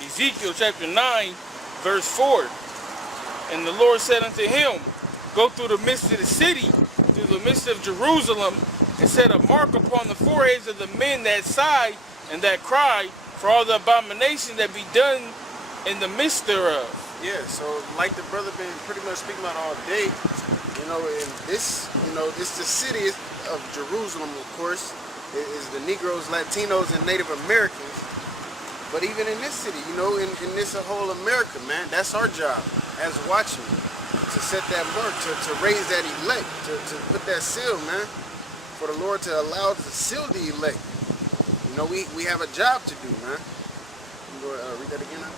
Ezekiel chapter 9, verse 4. And the Lord said unto him, go through the midst of the city, through the midst of Jerusalem, and set a mark upon the foreheads of the men that sigh and that cry for all the abominations that be done in the midst thereof. Yeah, so like the brother been pretty much speaking about all day, in this, it's the city of Jerusalem, of course, is the Negroes, Latinos, and Native Americans. But even in this city, in this whole America, man, that's our job as watchmen, to set that mark, to raise that elect, to put that seal, man, for the Lord to allow us to seal the elect. We have a job to do, man. You go read that again now?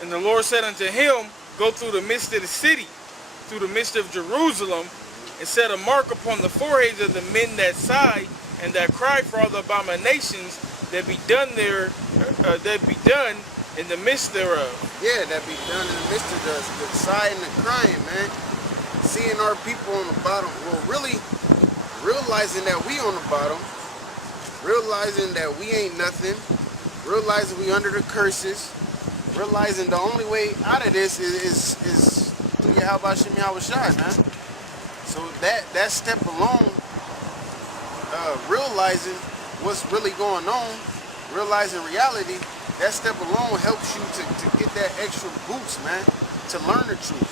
And the Lord said unto him, go through the midst of the city, through the midst of Jerusalem, and set a mark upon the foreheads of the men that sigh and that cry for all the abominations that be done there, that be done in the midst thereof. Yeah, that be done in the midst of the sighing and the crying, man. Seeing our people on the bottom, well, really realizing that we on the bottom, realizing that we ain't nothing, realizing we under the curses, realizing the only way out of this is through Yahweh Shem Yahweh Shai, man. So that step alone, realizing what's really going on, realizing reality, that step alone helps you to get that extra boost, man, to learn the truth.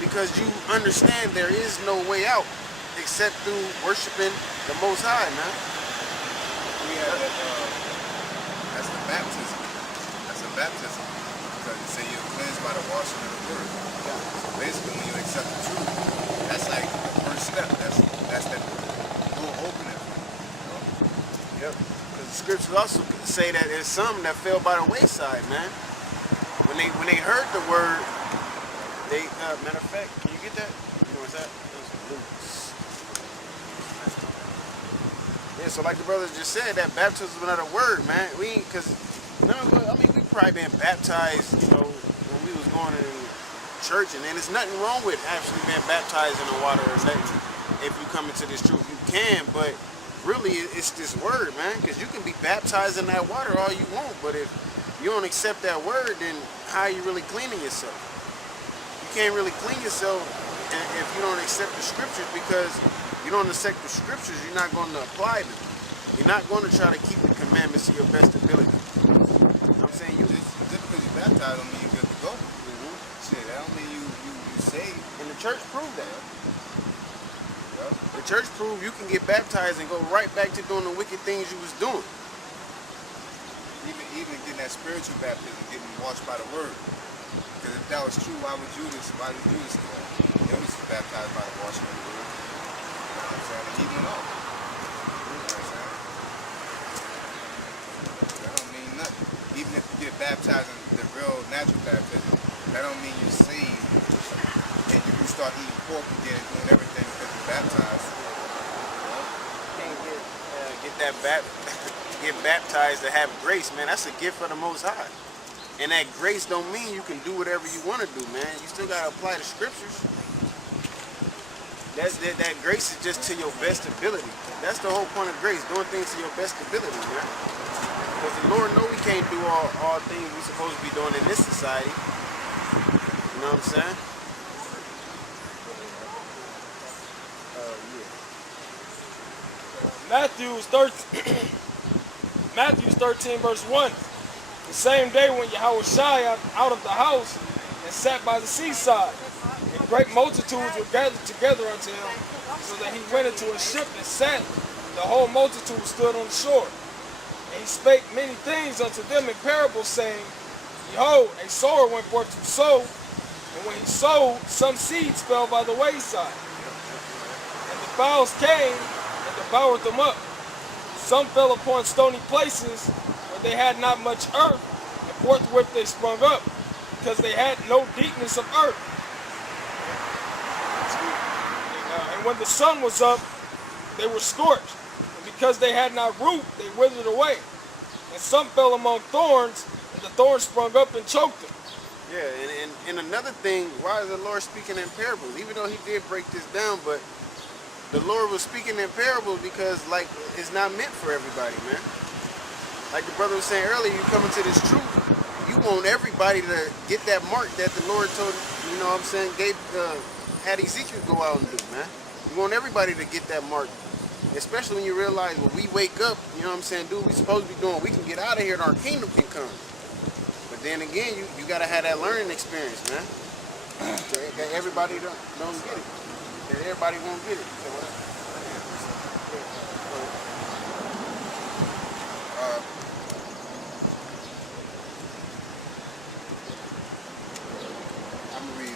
Because you understand there is no way out except through worshiping the Most High, man. Yeah, that's the baptism. That's a baptism. Because you say you're cleansed by the washing of the word. Yeah. So basically, when you accept the truth, that's like the first step. That's that door opening. Yep. Because the scriptures also say that there's some that fell by the wayside, man. When they heard the word, they matter of fact, can you get that? You know what's that? Yeah, so like the brother just said, that baptism is another word, man. We probably been baptized, when we was going to church, and then there's nothing wrong with actually being baptized in the water or nothing. If you come into this truth, you can, but really it's this word, man, because you can be baptized in that water all you want, but if you don't accept that word, then how are you really cleaning yourself? You can't really clean yourself if you don't accept the scriptures, because you don't accept the scriptures, you're not going to apply them. You're not going to try to keep the commandments to your best ability. I'm saying just because you baptized don't mean you're good to go. Shit, that don't mean you saved. And the church proved that. The church proved you can get baptized and go right back to doing the wicked things you was doing. Even getting that spiritual baptism, getting washed by the word. Because if that was true, why did Judas do that? He was baptized by the washing of the word. You know what I'm saying? And he went off. You know what I'm saying? That don't mean nothing. Even if you get baptized in the real natural baptism, that don't mean you're saved. And you can start eating pork again and doing everything because you're baptized. You can't get baptized to have grace, man. That's a gift from the Most High. And that grace don't mean you can do whatever you want to do, man. You still got to apply the scriptures. That grace is just to your best ability. That's the whole point of grace, doing things to your best ability, man. Because the Lord know we can't do all things we're supposed to be doing in this society. You know what I'm saying? Matthew 13, verse 1. The same day when Yahweh Shai out of the house and sat by the seaside, and great multitudes were gathered together unto him, so that he went into a ship and sat, and the whole multitude stood on the shore. And he spake many things unto them in parables, saying, Behold, a sower went forth to sow, and when he sowed, some seeds fell by the wayside. And the fowls came and devoured them up. Some fell upon stony places where they had not much earth, and forthwith they sprung up, because they had no deepness of earth. And when the sun was up, they were scorched, and because they had not root, they withered away. And some fell among thorns, and the thorns sprung up and choked them. Yeah, and another thing, why is the Lord speaking in parables? Even though he did break this down, but the Lord was speaking in parables because, like, it's not meant for everybody, man. Like the brother was saying earlier, you come into this truth, you want everybody to get that mark that the Lord told, you know what I'm saying, had Ezekiel go out and do, man. You want everybody to get that mark. Especially when you realize when we wake up, you know what I'm saying, do what we supposed to be doing, we can get out of here and our kingdom can come. But then again, you gotta have that learning experience, man. That everybody don't get it. That everybody won't get it. So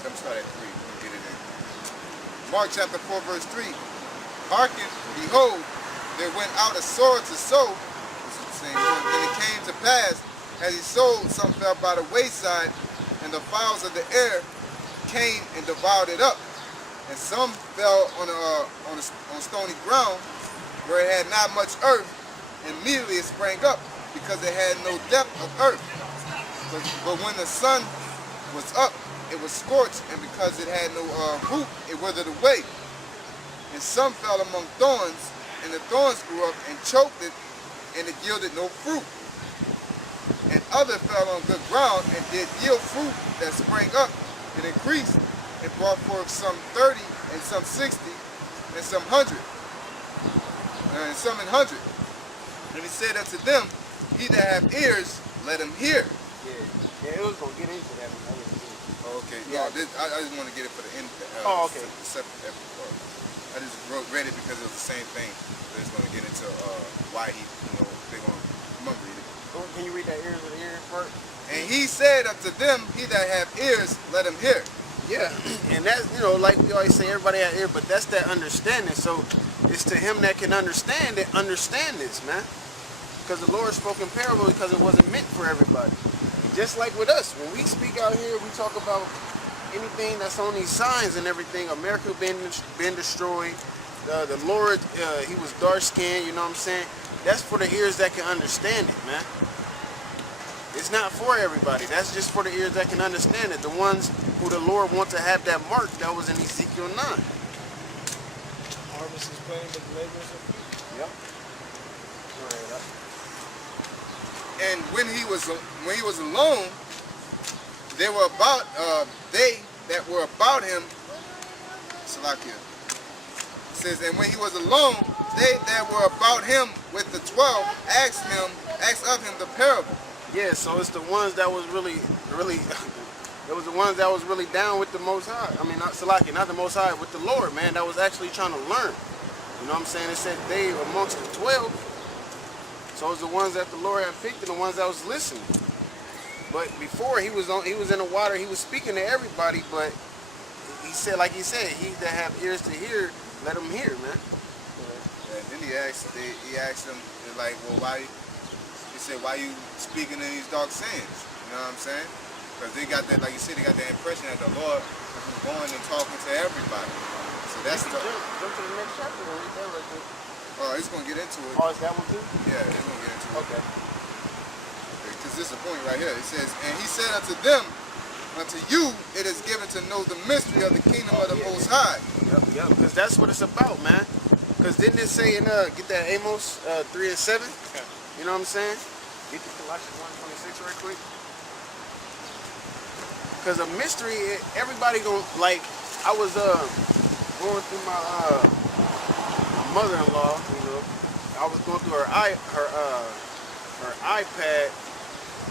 I'm starting at 3. We'll get it in. Mark chapter 4, verse 3. Hearken, behold, there went out a sword to sow. This is the same word. And it came to pass, as he sowed, some fell by the wayside, and the fowls of the air came and devoured it up. And some fell on stony ground, where it had not much earth, and immediately it sprang up, because it had no depth of earth. But when the sun was up, it was scorched, and because it had no root, it withered away. And some fell among thorns, and the thorns grew up and choked it, and it yielded no fruit. And other fell on good ground, and did yield fruit that sprang up, and increased, and brought forth some 30, and some 60, and some 100, and some 100. And he said unto them, he that have ears, let him hear. Yeah, it was gonna get into that. Okay, yeah. No, I just want to get it for the end. Okay. Separate part. I just read it because it was the same thing. But it's going to get into why they're going to read it. Can you read that ears of the ear part? And he said unto them, he that have ears, let him hear. Yeah, and that's, like we always say, everybody has ear, but that's that understanding. So it's to him that can understand it, understand this, man. Because the Lord spoke in parable because it wasn't meant for everybody. Just like with us, when we speak out here, we talk about anything that's on these signs and everything. America been destroyed. The Lord, he was dark skinned, you know what I'm saying? That's for the ears that can understand it, man. It's not for everybody. That's just for the ears that can understand it. The ones who the Lord wants to have that mark that was in Ezekiel 9. Harvest is plain, but the laborers are few. Yep. Right. And when he was alone, they that were about him. Salakia. It says, and when he was alone, they that were about him with the 12 asked of him the parable. Yeah, so it's the ones that was really, it was the ones that was really down with the Most High. I mean, not Salaki, not the Most High, with the Lord, man. That was actually trying to learn. You know what I'm saying? It said they amongst the 12. So it was the ones that the Lord had picked and the ones that was listening. But before he was in the water, he was speaking to everybody. But he said, like he said, he that have ears to hear, let him hear, man. And then he asked them, like, well, why? He said, why you speaking in these dark sayings? You know what I'm saying? Because they got that, like you said, they got that impression that the Lord was going and talking to everybody. So that's the. Jump to the next chapter and read that right there. Oh, he's gonna get into it. Oh, is that one too? Yeah, he's gonna get into it. Okay. Because this is the point right here. It says, and he said unto them, unto you it is given to know the mystery of the kingdom of the Most High. Yep. Because that's what it's about, man. Because didn't it say in get that Amos 3 and 7? Okay. You know what I'm saying? Get the Colossians 1:26 right quick. Because a mystery, everybody gonna like. I was going through my mother-in-law. You know, I was going through her iPad,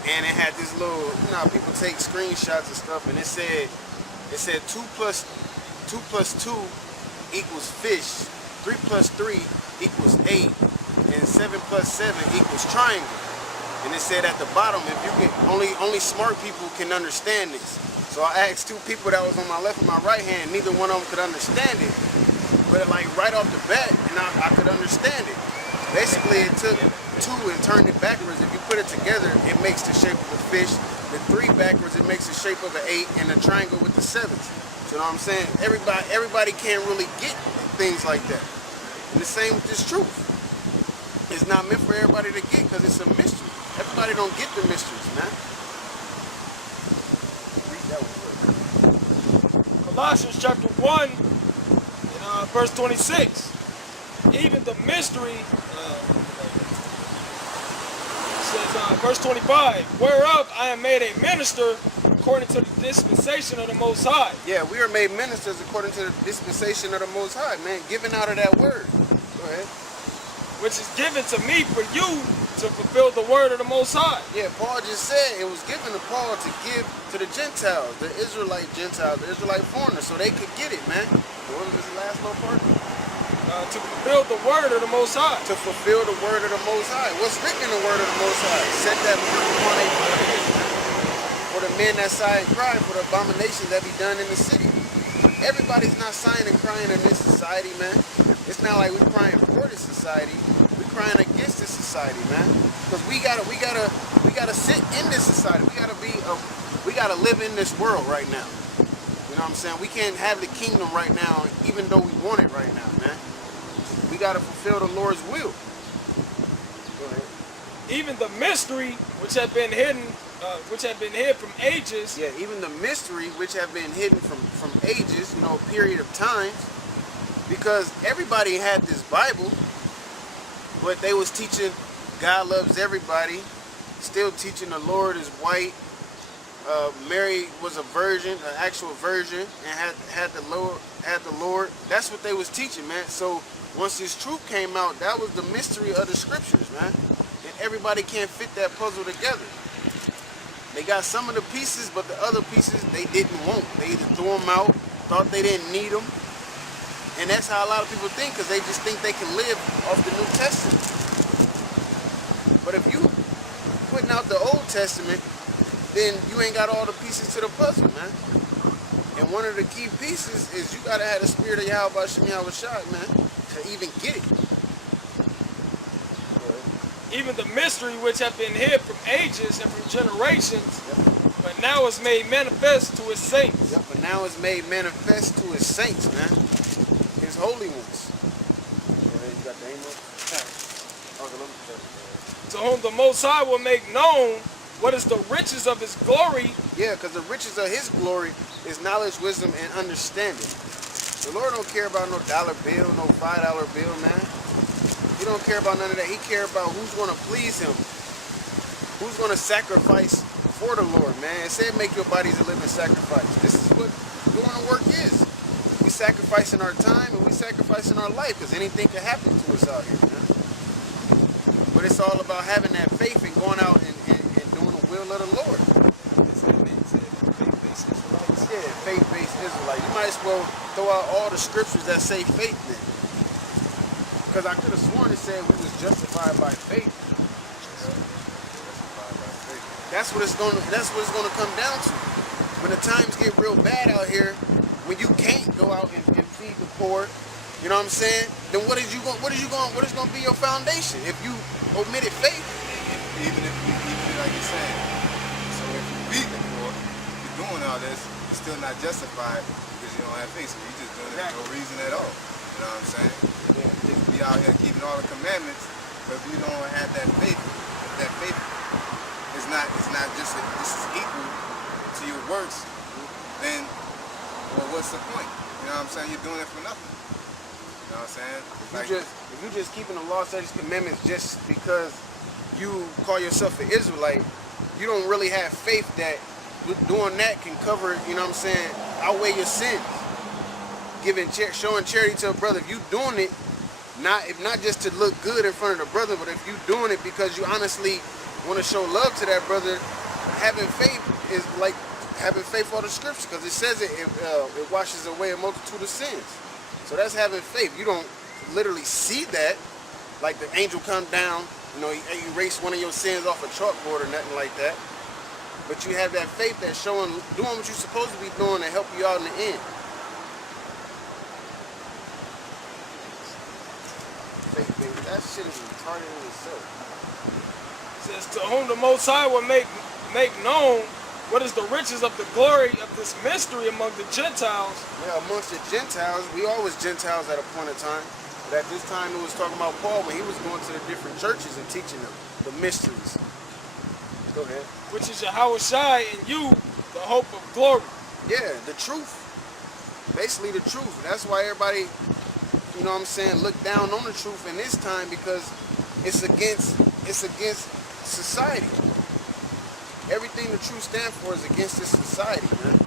and it had this little. You know how people take screenshots and stuff, and it said 2 plus 2 equals fish. 3 plus 3 equals 8, and 7 plus 7 equals triangle. And it said at the bottom, if you can, only smart people can understand this. So I asked 2 people that was on my left and my right hand, neither one of them could understand it. But like right off the bat, and I could understand it. Basically, it took 2 and turned it backwards. If you put it together, it makes the shape of a fish. The 3 backwards, it makes the shape of an 8, and the triangle with the 7s. So you know what I'm saying? Everybody can't really get things like that. And the same with this truth. It's not meant for everybody to get because it's a mystery. Everybody don't get the mysteries, man. Colossians chapter 1 and verse 26. Even the mystery, says verse 25, whereof I am made a minister according to the dispensation of the Most High. Yeah, we are made ministers according to the dispensation of the Most High, man. Given out of that word. Go ahead. Which is given to me for you to fulfill the word of the Most High. Yeah, Paul just said it was given to Paul to give to the Gentiles, the Israelite Gentiles, the Israelite foreigners, so they could get it, man. What was this last little part? To fulfill the word of the Most High. To fulfill the word of the Most High. What's written in the word of the Most High? Set that mark upon their foreheads, man. For the men that sigh and cry, for the abominations that be done in the city. Everybody's not sighing and crying in this society, man. It's not like we're crying for this society. We're crying against this society, man. Because we gotta sit in this society. We gotta live in this world right now. You know what I'm saying? We can't have the kingdom right now, even though we want it right now, man. We gotta fulfill the Lord's will. Go ahead. Even the mystery which had been hidden from ages. Yeah, even the mystery which have been hidden from ages, you know, a period of time. Because everybody had this Bible, but they was teaching God loves everybody, still teaching the Lord is white. Mary was a virgin, an actual virgin, and had the Lord. That's what they was teaching, man. So once this truth came out, that was the mystery of the scriptures, man. And everybody can't fit that puzzle together. They got some of the pieces, but the other pieces they didn't want. They either threw them out, thought they didn't need them. And that's how a lot of people think, because they just think they can live off the New Testament. But if you putting out the Old Testament, then you ain't got all the pieces to the puzzle, man. And one of the key pieces is you gotta have the spirit of Yahweh Shem Yahushua, man, to even get it. Even the mystery which have been hid from ages and from generations, but now is made manifest to his saints. Yep, but now it's made manifest to his saints, man. His holy ones. You got the aim up? To whom the Most High will make known what is the riches of his glory. Yeah, because the riches of his glory is knowledge, wisdom, and understanding. The Lord don't care about no dollar bill, no $5 bill, man. He don't care about none of that. He care about who's going to please him. Who's going to sacrifice for the Lord, man. It said make your bodies a living sacrifice. This is what doing the work is. We sacrificing our time and we sacrificing our life, because anything can happen to us out here, man. But it's all about having that faith and going out and doing the will of the Lord. Yeah, faith-based Israelite. You might as well throw out all the scriptures that say faith then. Because I could have sworn it said we was justified by faith. That's what it's gonna come down to. When the times get real bad out here, when you can't go out and feed the poor, you know what I'm saying? Then what is gonna be your foundation if you omitted faith? Even like you're saying. So if you beat the poor, you're doing all this, you're still not justified because you don't have faith. So you're just doing it for no reason at all. You know what I'm saying? You can be out here keeping all the commandments, but if you don't have that faith is not just this is equal to your works, then well, what's the point? You know what I'm saying? You're doing it for nothing. You know what I'm saying? If you just keeping the law, statutes, commandments just because you call yourself an Israelite, you don't really have faith that doing that can cover, you know what I'm saying, outweigh your sins. Showing charity to a brother. If you doing it, not just to look good in front of the brother, but if you doing it because you honestly want to show love to that brother, having faith is like having faith for the scripture, because it says it washes away a multitude of sins. So that's having faith. You don't literally see that, like the angel come down, you know, erase one of your sins off a chalkboard or nothing like that. But you have that faith that's doing what you're supposed to be doing to help you out in the end. Faith, baby, that shit is retarded in itself. It says, to whom the Most High will make known what is the riches of the glory of this mystery among the Gentiles. Yeah, amongst the Gentiles, we always Gentiles at a point in time. But at this time, it was talking about Paul when he was going to the different churches and teaching them the mysteries. Go ahead. Which is Yahushua in you, the hope of glory. Yeah, the truth. basically the truth. That's why everybody, you know what I'm saying, look down on the truth in this time, because it's against society. Everything the truth stands for is against this society, man.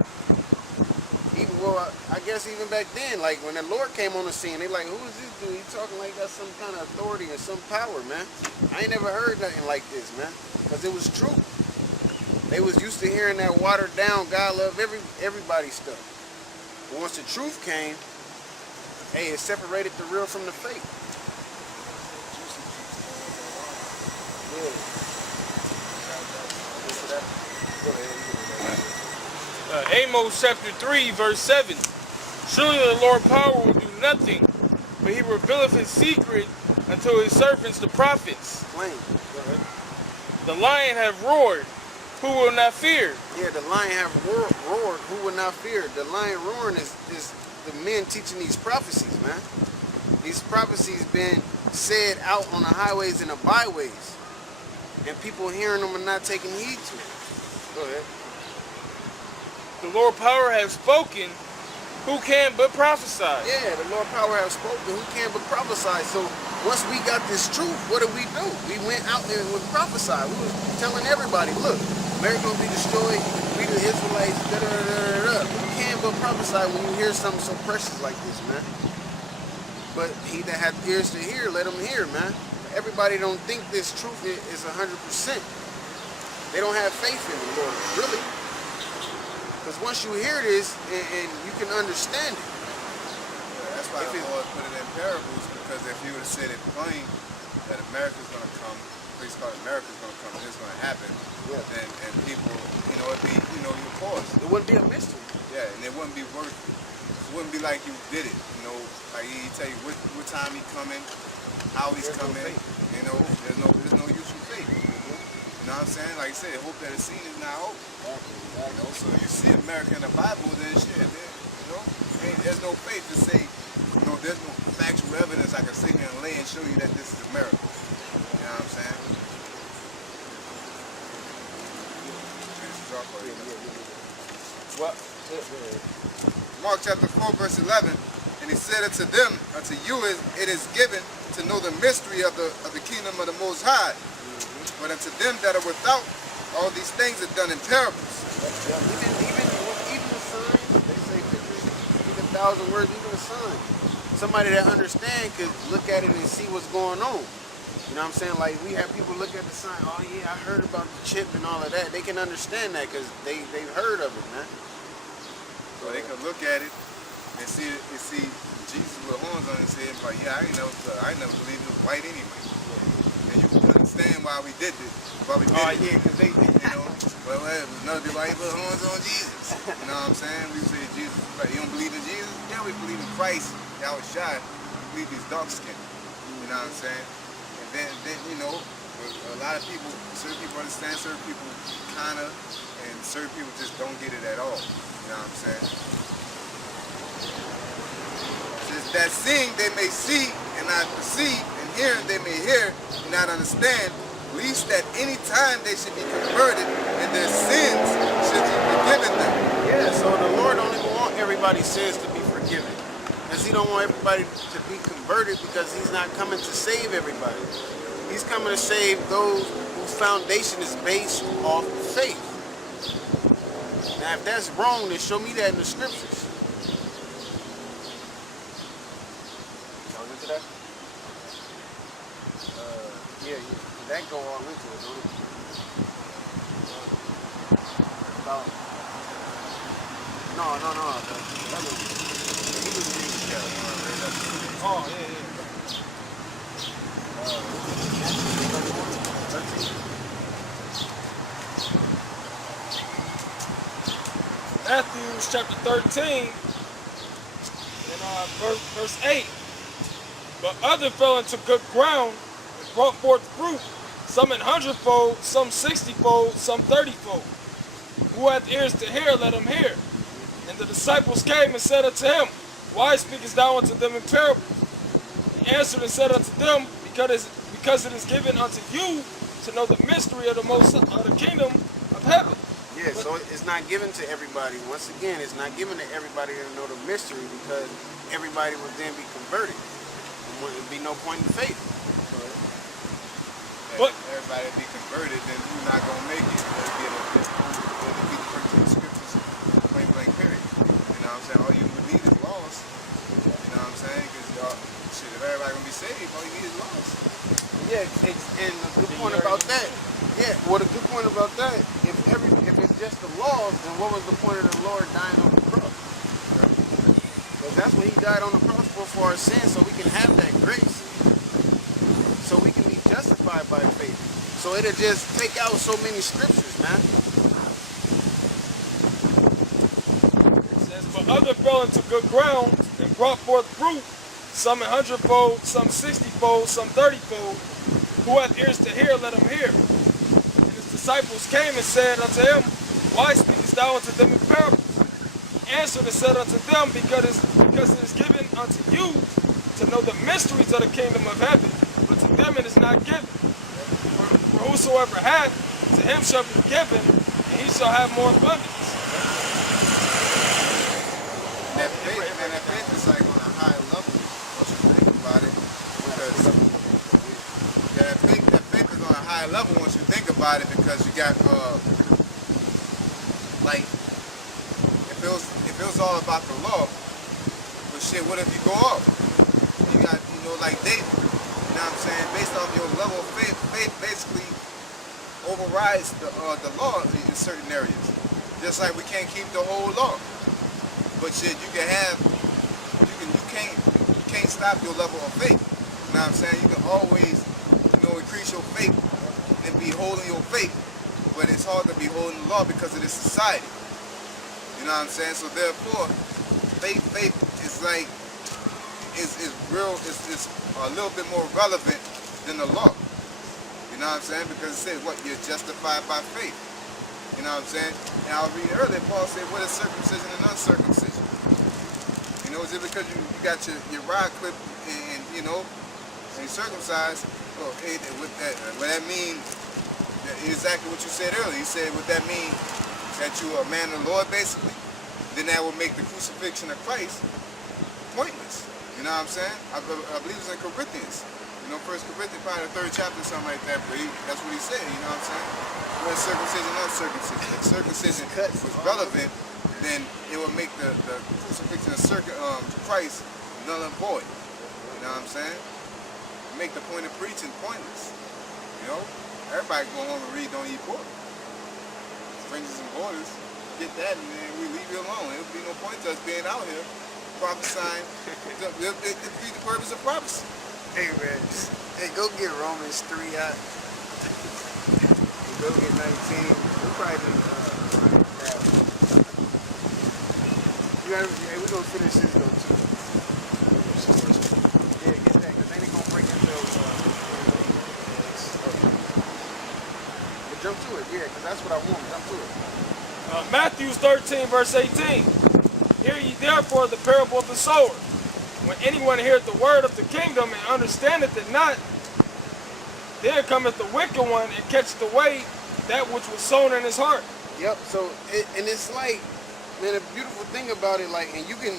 Even, well, I guess even back then, like when the Lord came on the scene, they like, who is this dude? He talking like that's some kind of authority or some power, man. I ain't never heard nothing like this, man, because it was true. They was used to hearing that watered down, God love everybody stuff. But once the truth came, hey, it separated the real from the fake. Amos chapter 3, verse 7. Surely the Lord power will do nothing, but he revealeth his secret unto his servants the prophets. Plain. The lion have roared, who will not fear? Yeah, the lion have roared, who will not fear? The lion roaring is the men teaching these prophecies, man. These prophecies been said out on the highways and the byways, and people hearing them and not taking heed to it. Go ahead. The Lord power has spoken, who can but prophesy? Yeah, the Lord power has spoken, who can but prophesy? So once we got this truth, what did we do? We went out there and we prophesied. We was telling everybody, look, America will be destroyed, we the Israelites, da-da-da-da-da. Who can but prophesy when you hear something so precious like this, man? But he that hath ears to hear, let him hear, man. Everybody don't think this truth is 100%. They don't have faith in the Lord, really. Because once you hear this, and you can understand it. Yeah, that's why the Lord put it in parables, because if he would have said it plain, that America's going to come, a place called America's going to come, and it's going to happen, then, and people, it'd be, your cause. It wouldn't be a mystery. Yeah, and it wouldn't be worth it. It wouldn't be like you did it, like he tell you what time he coming, how he's coming, there's no use for faith. You know what I'm saying? Like I said, hope that is seen is not hope. So you see America in the Bible, then shit, there's no faith to say, there's no factual evidence I can sit here and lay and show you that this is America. You know what I'm saying? What? Mark chapter 4, verse 11, and he said unto them, unto you it is given to know the mystery of the kingdom of the Most High, but unto them that are without, all these things are done in parables. Even the sign, they say pictures, even 1,000 words, even a sign. Somebody that understands could look at it and see what's going on. You know what I'm saying? Like, we have people look at the sign, oh yeah, I heard about the chip and all of that. They can understand that because they've heard of it, man. So they can look at it and see Jesus with horns on his head, like, yeah, I ain't never believed it was white anyway. And you can understand why we did this. Why we did it. Yeah, because they, well, it was another why he put horns on Jesus. You know what I'm saying? We say Jesus, right? You don't believe in Jesus? Yeah, we believe in Christ. Y'all was shy. We believe he's dark skinned. You know what I'm saying? And then a lot of people, certain people understand, certain people kind of, and certain people just don't get it at all. You know what I'm saying? Since that seeing they may see and not perceive, and hearing they may hear and not understand, least at any time they should be converted and their sins should be forgiven them. Yeah, so the Lord don't even want everybody's sins to be forgiven. Because he don't want everybody to be converted, because he's not coming to save everybody. He's coming to save those whose foundation is based off faith. Now, if that's wrong, then show me that in the scriptures. Y'all into that? Yeah. That go all into it, don't it? About, no. Oh, yeah. Matthew chapter 13, and verse 8. But other fell into good ground and brought forth fruit, some an 100-fold, some 60-fold, some 30-fold. Who hath ears to hear, let him hear. And the disciples came and said unto him, Why speakest thou unto them in parables? He answered and said unto them, Because it is given unto you to know the mystery of the kingdom of heaven. Yeah, Yeah, so it's not given to everybody. Once again, it's not given to everybody to know the mystery because everybody would then be converted. There would be no point in faith. But everybody be converted, then you're not gonna make it. Let's get it'll be according to the scriptures, point blank period. You know what I'm saying? All you need is lost. You know what I'm saying? Because shit, if everybody gonna be saved, all you need is lost. Yeah, and the good point about that, the good point about that, if it's just the laws, then what was the point of the Lord dying on the cross? Because that's when he died on the cross for our sins, so we can have that grace, so we can be justified by faith. So it'll just take out so many scriptures, man. it says, but other fell into good ground and brought forth fruit, some 100-fold, some 60-fold, some 30-fold. Who hath ears to hear, let him hear. And his disciples came and said unto him, why speakest thou unto them in parables? He answered and said unto them, because it is given unto you to know the mysteries of the kingdom of heaven, but to them it is not given. For whosoever hath, to him shall be given, and he shall have more abundance. And that faith is like on a high level once you think about it. Because that faith is on a high level once you think about it, because you got like if it was all about the law, but shit, what if you go off? You got, like David, you know what I'm saying? Based off your level of faith basically overrides the law in certain areas. Just like we can't keep the whole law. But shit, you can't stop your level of faith. You know what I'm saying? You can always, increase your faith and be holding your faith. But it's hard to be holding the law because of this society. You know what I'm saying? So therefore, faith is like is real. It's a little bit more relevant than the law. You know what I'm saying? Because it says what you're justified by faith. You know what I'm saying? And I was reading earlier, Paul said, what is circumcision and uncircumcision? Is it because you got your rod clipped and you circumcised? Well, with that, what that mean? Exactly what you said earlier. You said, would that mean that you are a man of the Lord, basically? Then that would make the crucifixion of Christ pointless. You know what I'm saying? I believe it's in Corinthians. 1 Corinthians, probably the 3rd chapter, something like that. But that's what he said. You know what I'm saying? Whereas circumcision, uncircumcision. If circumcision was relevant, then it would make the crucifixion of Christ null and void. You know what I'm saying? Make the point of preaching pointless. Everybody go home and read, don't eat pork. Strangers and borders, get that, and then we leave you alone. There'll be no point to us being out here prophesying. It'll be the purpose of prophecy. Hey man, go get Romans 3 out. Go get 19. We'll probably do we're gonna finish this though too. Yeah, get that, because they ain't gonna break until but jump to it, yeah, because that's what I want. Jump to it. Matthew 13, verse 18. Hear ye therefore the parable of the sower. When anyone heareth the word of the kingdom and understandeth it not, then cometh the wicked one and catcheth away that which was sown in his heart. Yep, so, and it's like, man, the beautiful thing about it, like, and you can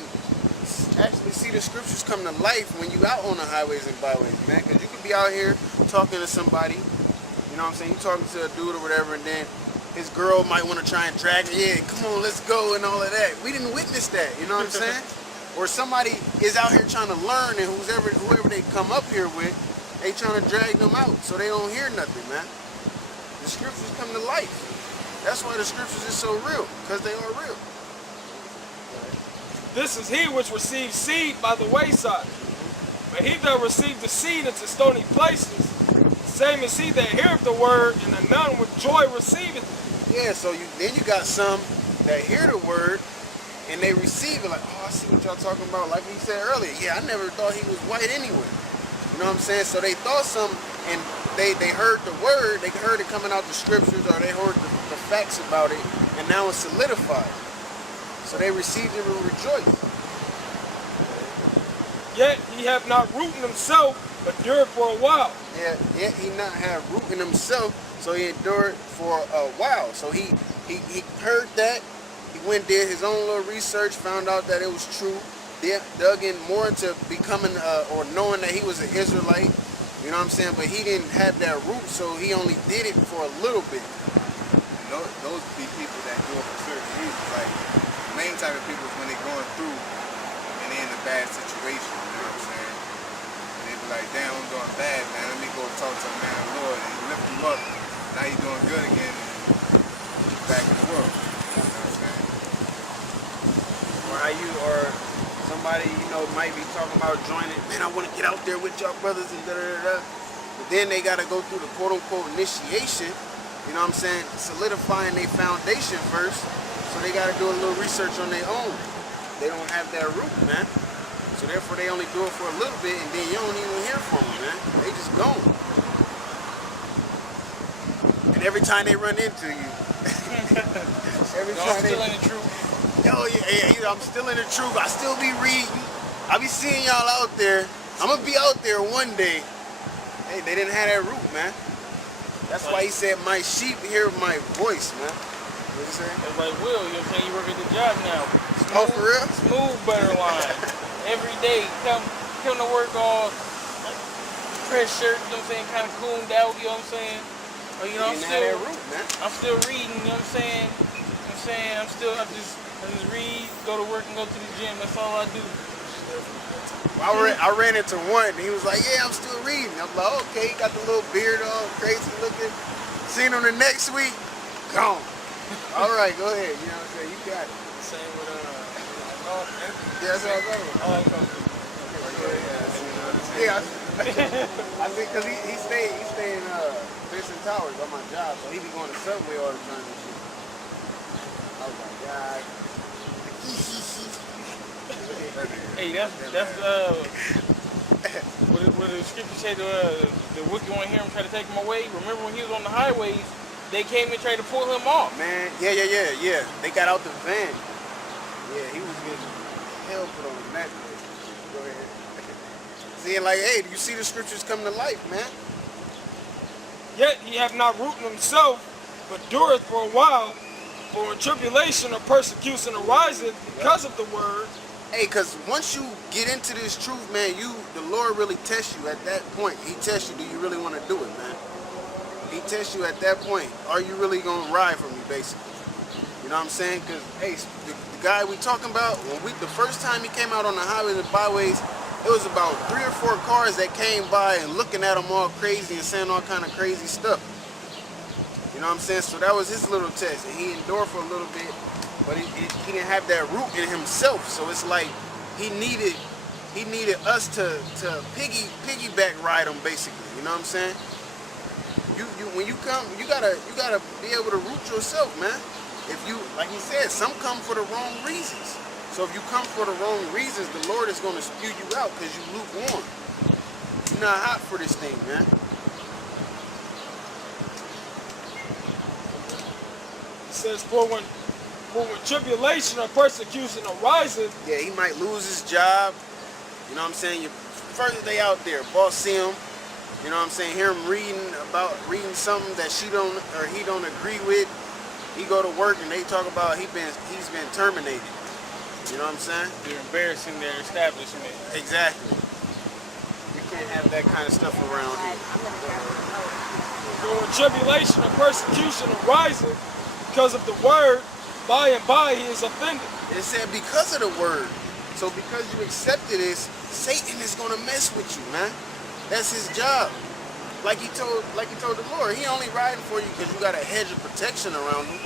actually see the scriptures come to life when you out on the highways and byways, man, because you could be out here talking to somebody, you know what I'm saying, you talking to a dude or whatever, and then his girl might want to try and drag her, yeah, come on, let's go, and all of that. We didn't witness that, you know what I'm saying? Or somebody is out here trying to learn, and whoever they come up here with, they trying to drag them out so they don't hear nothing, man. The scriptures come to life. That's why the scriptures is so real, because they are real. This is he which received seed by the wayside. But he that received the seed into stony places, same as he that heareth the word, and none with joy receiveth it. Yeah, so then you got some that hear the word, and they receive it like, oh, I see what y'all talking about. Like he said earlier, yeah, I never thought he was white anyway. You know what I'm saying? So they thought something, and they heard the word, they heard it coming out the scriptures, or they heard the facts about it, and now it's solidified. So they received it and rejoiced. Yet he hath not root in himself, but endured for a while. Yeah, yet he not have root in himself, so he endured for a while. So he He heard that. He went did his own little research, found out that it was true. Dug in more into becoming or knowing that he was an Israelite. You know what I'm saying? But he didn't have that root, so he only did it for a little bit. And those be people that do it for certain reasons. Like, the main type of people is when they're going through and they're in a bad situation, you know what I'm saying? And they be like, damn, I'm doing bad, man. Let me go talk to the man of the Lord and lift him up. Now he's doing good again and he's back in the world. You know what I'm saying? Or how you or somebody, might be talking about joining, man, I want to get out there with y'all brothers and da-da-da-da. But then they got to go through the quote-unquote initiation, you know what I'm saying, solidifying their foundation first. So they got to do a little research on their own. They don't have that root, man. So therefore they only do it for a little bit, and then you don't even hear from them, man. They just gone. And every time they run into you, every time still in the truth. Yo, yeah, I'm still in the truth. I still be reading. I be seeing y'all out there. I'm gonna be out there one day. Hey, they didn't have that root, man. That's why he said, my sheep hear my voice, man. What you saying? Everybody will, you know what I'm saying? You work at the job now. Oh, for real? Smooth butter line. Every day, come to work all press shirt, you know what I'm saying? Kind of cooned out, you know what I'm saying? Or, you know, Didn't have that root, man. I'm still reading, you know what I'm saying? I just read, go to work and go to the gym. That's all I do. I ran into one, and he was like, yeah, I'm still reading. I'm like, okay, he got the little beard on, crazy looking. Seen him the next week, gone. All right, go ahead. You know what I'm saying? You got it. Same with, Yeah, that's what I was talking about. Yeah, I think because he stay in Vincent Towers on my job, so he be going to Subway all the time and shit. I was like, God. Hey, that's what the scripture said, the wicked want to hear him try to take him away. Remember when he was on the highways, they came and tried to pull him off. Man, yeah. They got out the van. Yeah, he was getting hell put on him that day. Go ahead. Seeing like, hey, do you see the scriptures come to life, man? Yet he hath not root in himself, but dureth for a while. For when tribulation or persecution ariseth because of the word. Hey, because once you get into this truth, man, the Lord really tests you at that point. He tests you, do you really want to do it, man? He tests you at that point. Are you really going to ride for me, basically? You know what I'm saying? Because, hey, the guy we talking about, the first time he came out on the highways and byways, it was about 3 or 4 cars that came by and looking at him all crazy and saying all kind of crazy stuff. You know what I'm saying? So that was his little test, and he endured for a little bit, but he didn't have that root in himself. So it's like he needed us to piggyback ride him, basically. You know what I'm saying? When you come, you gotta be able to root yourself, man. If you, like he said, some come for the wrong reasons. So if you come for the wrong reasons, the Lord is gonna spew you out because you lukewarm. You're not hot for this thing, man. Says, for when tribulation or persecution ariseth. Yeah, he might lose his job. You know what I'm saying? First day out there, boss see him. You know what I'm saying? Hear him reading something that he don't agree with. He go to work and they talk about he's been terminated. You know what I'm saying? They're embarrassing their establishment. Exactly. We can't have that kind of stuff around here. For when tribulation or persecution ariseth because of the word, by and by he is offended. It said because of the word. So because you accepted this, Satan is gonna mess with you, man. That's his job. Like he told the Lord, he only riding for you because you got a hedge of protection around him.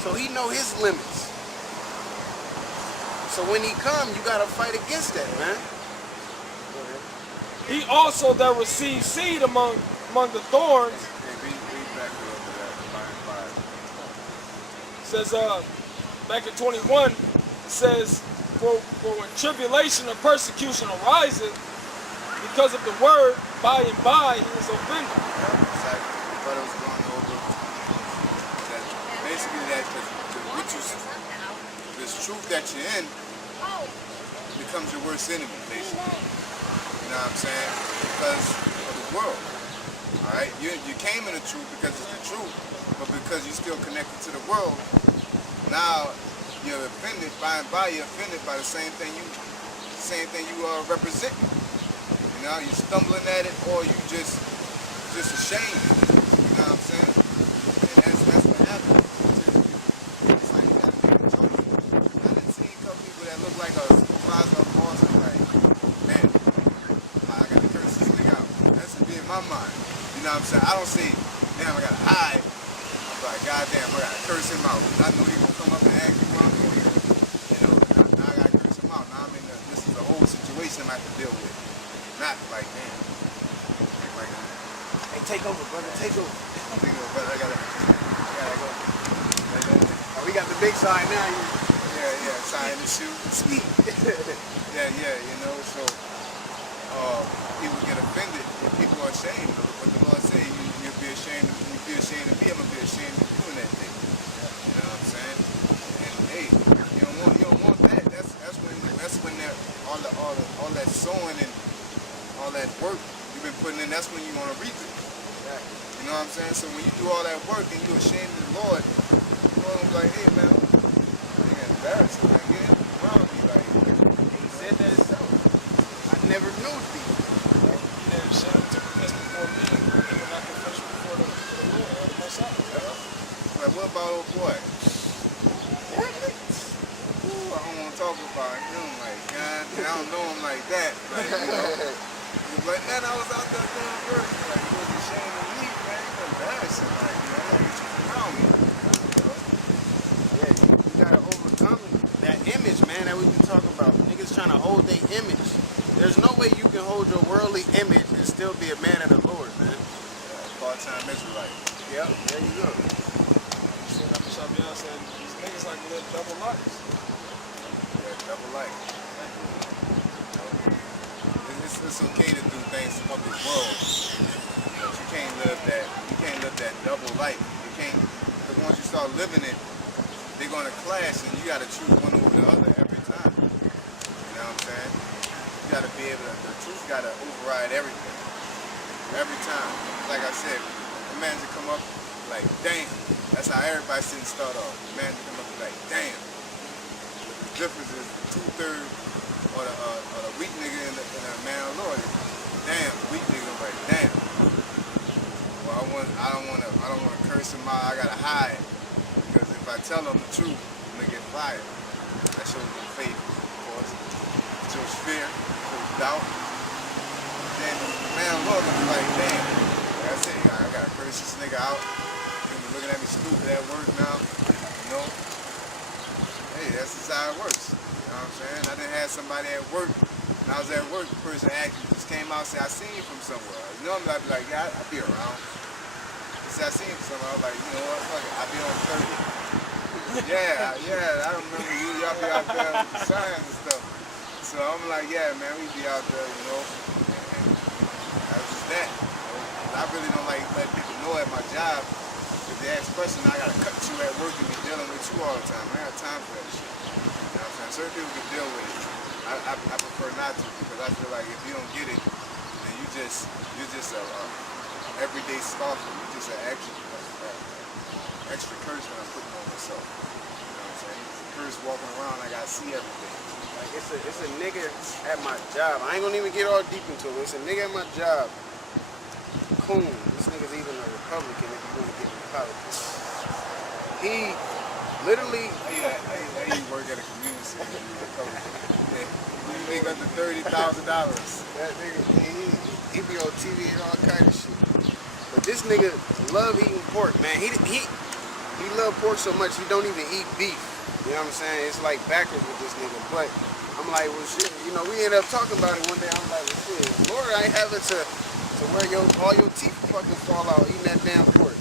So he know his limits. So when he come, you gotta fight against that, man. He also that receives seed among the thorns. Says back in 21, it says, for when tribulation or persecution arises because of the word, by and by he is offended. Yeah, exactly. I thought it was going over that basically this truth that you're in becomes your worst enemy, basically. You know what I'm saying? Because of the world. Alright? You came in the truth because it's the truth. but because you're still connected to the world, now you're offended. By and by, you're offended by the same thing you represent. You know, you're stumbling at it, or you just ashamed. You know what I'm saying? And that's what happens. It's like you gotta make a choice. I done seen a couple people that look like a supervisor or boss and like, man, I gotta curse this nigga out. That's what be in my mind. You know what I'm saying? I don't see, damn, I gotta hide. I'm like, goddamn, I gotta curse him out. I know he gonna come up and ask me what I'm doing. You know, now I gotta curse him out. Now I'm in this is a whole situation I have to deal with. Not like, damn. Like, Hey, take over, brother. Take over. but I gotta go. Oh, we got the big sign now. Yeah, sign the shoe. Sweet. Yeah, you know, so people get offended when people are ashamed of what the Lord say. You'll be ashamed of me, I'm gonna be ashamed of you in that day. You know what I'm saying? And hey, you don't want that. That's when that all that sowing and all that work you've been putting in, that's when you're gonna reap it. You know what I'm saying? So when you do all that work and you're ashamed of the Lord will be like, hey man, you get embarrassed. Like, get around me. Like, He said that himself. I never knew thee. You never shouted to confess before me, even I confess before the Lord or the Most High. like, what about old boy? Ooh, I don't want to talk about him like God. I don't know him like that. Like, you know. But man, I was out there doing work. Like, he was ashamed of me, man. He was embarrassing. Like, you know, I gotta get you around me. You know? Yeah, you gotta overcome that image, man, that we've been talking about. Niggas trying to hold their image. There's no way you can hold your worldly image and still be a man of the Lord, man. Yeah, part-time Israelite. Yep, there you go. You see what Shabbat said? These niggas like to live double lives. Yeah, double life. It's okay to do things of this world, but you can't live that double life. You can't, because once you start living it, they're gonna clash, and you gotta choose one over the other every time. You know what I'm saying? You gotta be able to, the truth gotta override everything. Every time. Like I said, the man to come up like, damn. That's how everybody shouldn't start off. The man to come up like, damn. The difference is the 2/3 or the weak nigga in the man of Lord. Damn, the weak nigga like, damn. Well, I don't wanna curse him out. I gotta hide, because if I tell him the truth, I'm gonna get fired. That shows them faith, of course. It shows fear, it shows doubt. Then the man of Lord will be like, damn. Like I said, I gotta curse this nigga out. He'll be looking at me stupid at work now. You know. Hey, that's just how it works. You know what I'm saying? I done had somebody at work, and I was at work, the person just came out and said, I seen you from somewhere. Normally I'd be like, yeah, I'll be around. He said, I seen you from somewhere. I was like, you know what, fuck it, I'll be on 30. yeah, I remember you, y'all be out there with the signs and stuff. So I'm like, yeah, man, we be out there, you know. And that was just that. You know? I really don't like let people know at my job. If they ask questions, I gotta cut you at work and be dealing with you all the time. I ain't got time for that shit. You know what I'm saying? Certain people can deal with it. I prefer not to, because I feel like if you don't get it, then you're just a everyday scoffer. You're just an extra curse that I'm putting on myself. You know what I'm saying? It's a curse walking around. I gotta see everything. Like it's a nigga at my job. I ain't gonna even get all deep into it. It's a nigga at my job. Coon. This nigga's even a Republican if you want to get into politics. He literally. Hey, you work at a community center. You make up to $30,000. That nigga, he be on TV and all kind of shit. But this nigga love eating pork, man. He love pork so much he don't even eat beef. You know what I'm saying? It's like backwards with this nigga. But I'm like, well, shit. You know, we ended up talking about it one day. I'm like, well, shit, Lord, I ain't have it to where all your teeth fucking fall out eating that damn pork.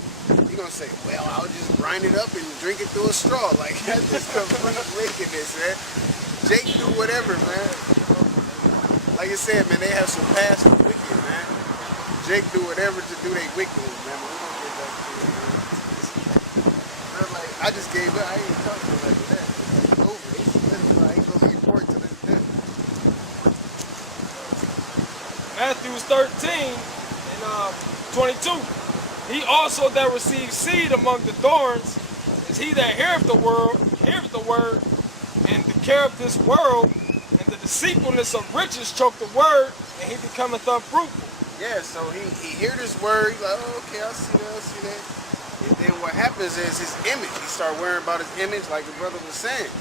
You gonna say, well, I'll just grind it up and drink it through a straw. Like, that's just complete wickedness, man. Jake do whatever, man. Like I said, man, they have surpassed the wicked, man. Jake do whatever to do they wickedness, man. But we gonna get back to it, man. I'm like, I just gave up. I ain't even talking to like that. It's over. It's literally, I ain't gonna get pork till it's done. Matthew 13 and 22. He also that receives seed among the thorns is he that heareth the word, and the care of this world, and the deceitfulness of riches choke the word, and he becometh unfruitful. Yeah, so he hear this word, he's like, oh, okay, I see that, I see that. And then what happens is his image. He start worrying about his image, like the brother was saying.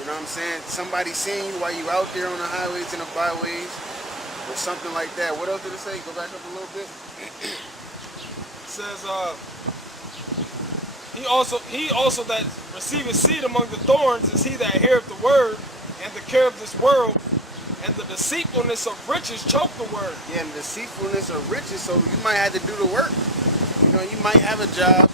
You know what I'm saying? Somebody seeing you while you out there on the highways and the byways, or something like that. What else did it say? Go back up a little bit. It says, he also that receiveth seed among the thorns is he that heareth the word, and the care of this world, and the deceitfulness of riches choke the word. Yeah, and deceitfulness of riches, so you might have to do the work. You know, you might have a job,